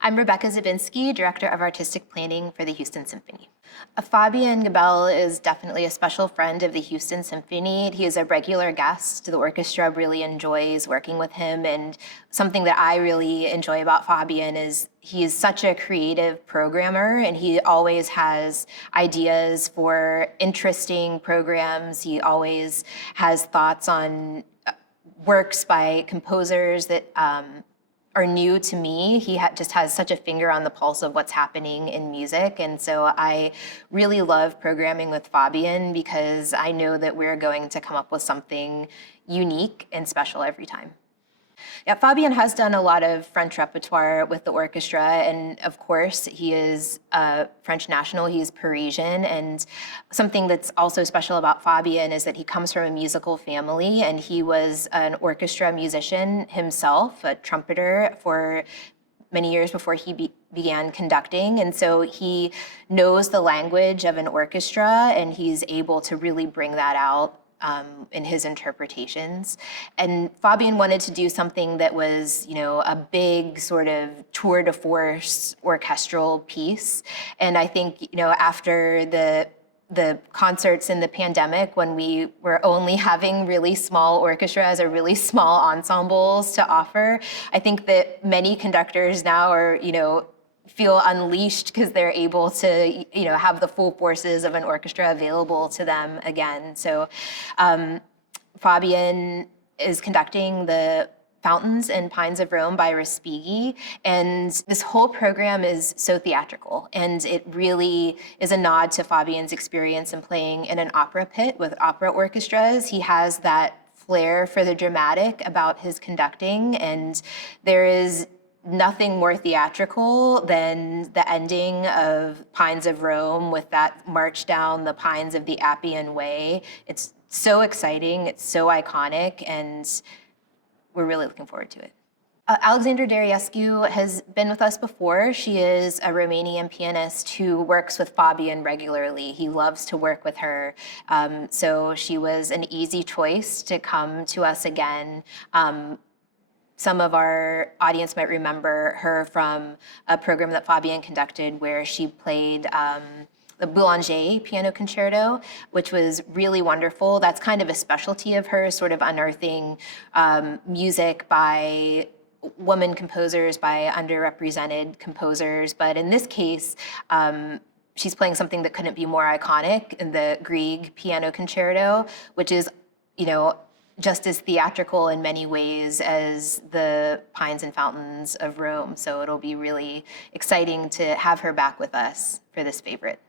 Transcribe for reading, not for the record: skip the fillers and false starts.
I'm Rebecca Zabinski, Director of Artistic Planning for the Houston Symphony. Fabian Gabel is definitely a special friend of the Houston Symphony. He is a regular guest. The orchestra really enjoys working with him, and something that I really enjoy about Fabian is he is such a creative programmer, and he always has ideas for interesting programs. He always has thoughts on works by composers that are new to me. He just has such a finger on the pulse of what's happening in music. And so I really love programming with Fabian because I know that we're going to come up with something unique and special every time. Yeah, Fabian has done a lot of French repertoire with the orchestra, and of course, he is a French national, he's Parisian, and something that's also special about Fabian is that he comes from a musical family, and he was an orchestra musician himself, a trumpeter for many years before he began conducting, and so he knows the language of an orchestra, and he's able to really bring that out in his interpretations. And Fabian wanted to do something that was, a big sort of tour de force orchestral piece. And I think, after the concerts in the pandemic, when we were only having really small orchestras or really small ensembles to offer, I think that many conductors now are, feel unleashed because they're able to, have the full forces of an orchestra available to them again. So Fabian is conducting the Fountains and Pines of Rome by Respighi, and this whole program is so theatrical, and it really is a nod to Fabian's experience in playing in an opera pit with opera orchestras. He has that flair for the dramatic about his conducting, and there is nothing more theatrical than the ending of Pines of Rome with that march down the pines of the Appian Way. It's so exciting, it's so iconic, and we're really looking forward to it. Alexandra Dariescu has been with us before. She is a Romanian pianist who works with Fabian regularly. He loves to work with her. So she was an easy choice to come to us again. Some of our audience might remember her from a program that Fabian conducted where she played the Boulanger Piano Concerto, which was really wonderful. That's kind of a specialty of hers, sort of unearthing music by women composers, by underrepresented composers. But in this case, she's playing something that couldn't be more iconic in the Grieg Piano Concerto, which is, just as theatrical in many ways as the Pines and Fountains of Rome. So it'll be really exciting to have her back with us for this favorite.